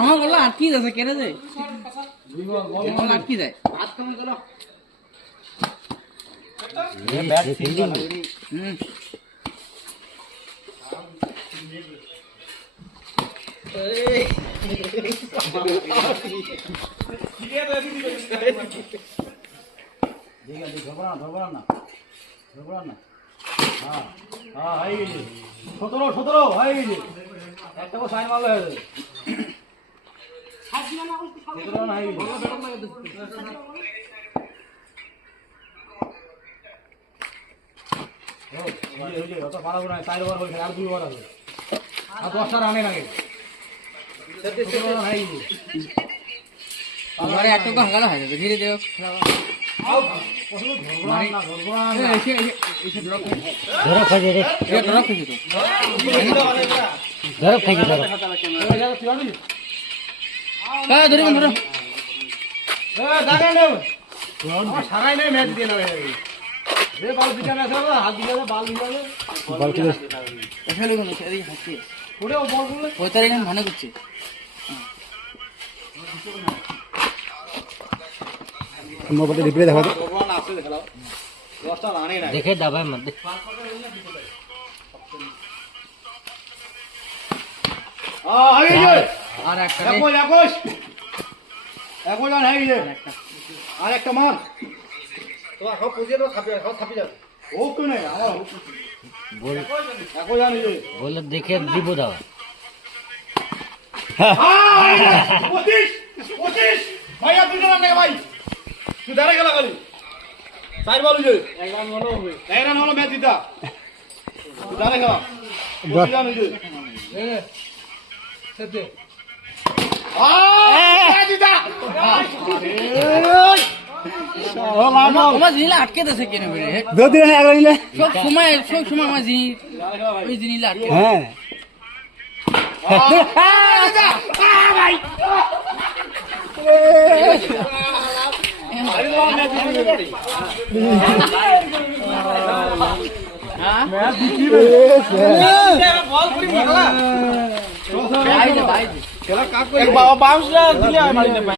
আমার বললো আটকি যাচ্ছে কেন যায় আটকি যায় একটা সাইন মারলে হয়ে যাবে আর 2 বার আছে আর 10টা রানে লাগে একটা গঙ্গাল হয়ে যাবে ধীরে ধীরে সারাই নেই ম্যাচ দিয়ে নেবে বাল দিকানে আছে হাত দিলে বাল দিলে বল কি এখানে কোন এদিকে হাসি ওরে বল করলে ওই তার এখানে ভালো করছে মোবাইলে রিপ্লে দেখা দাও ভগবান আছে দেখাও 10টা রানে না দেখে দাও ভাই মধ্যে হাই গেছে আর একটা 21 রান হাই গেছে আর একটা মার তোমার সব পুজিয়ে তো ছাপি যাবে ও তো নাই আমার বল 21 রান হইছে বলে দেখে দিব দাও 25 ভাইয়া দুটো রান লাগে ভাই তুই দাঁড়া গেল খালি 4 বল হইছে 1 রান হলো হবে 1 রান হলো ম্যাচ জিতা তুই দাঁড়া গেল 10 রান হইছে সেতে জিতা আমার জিনিস আটকে দিয়েছে কেন বেরে দো দিন এক নিলে সব সময় আমার জিনিস ওই জিনিস আটকে হ্যাঁ ভাই বাউন্স দিলে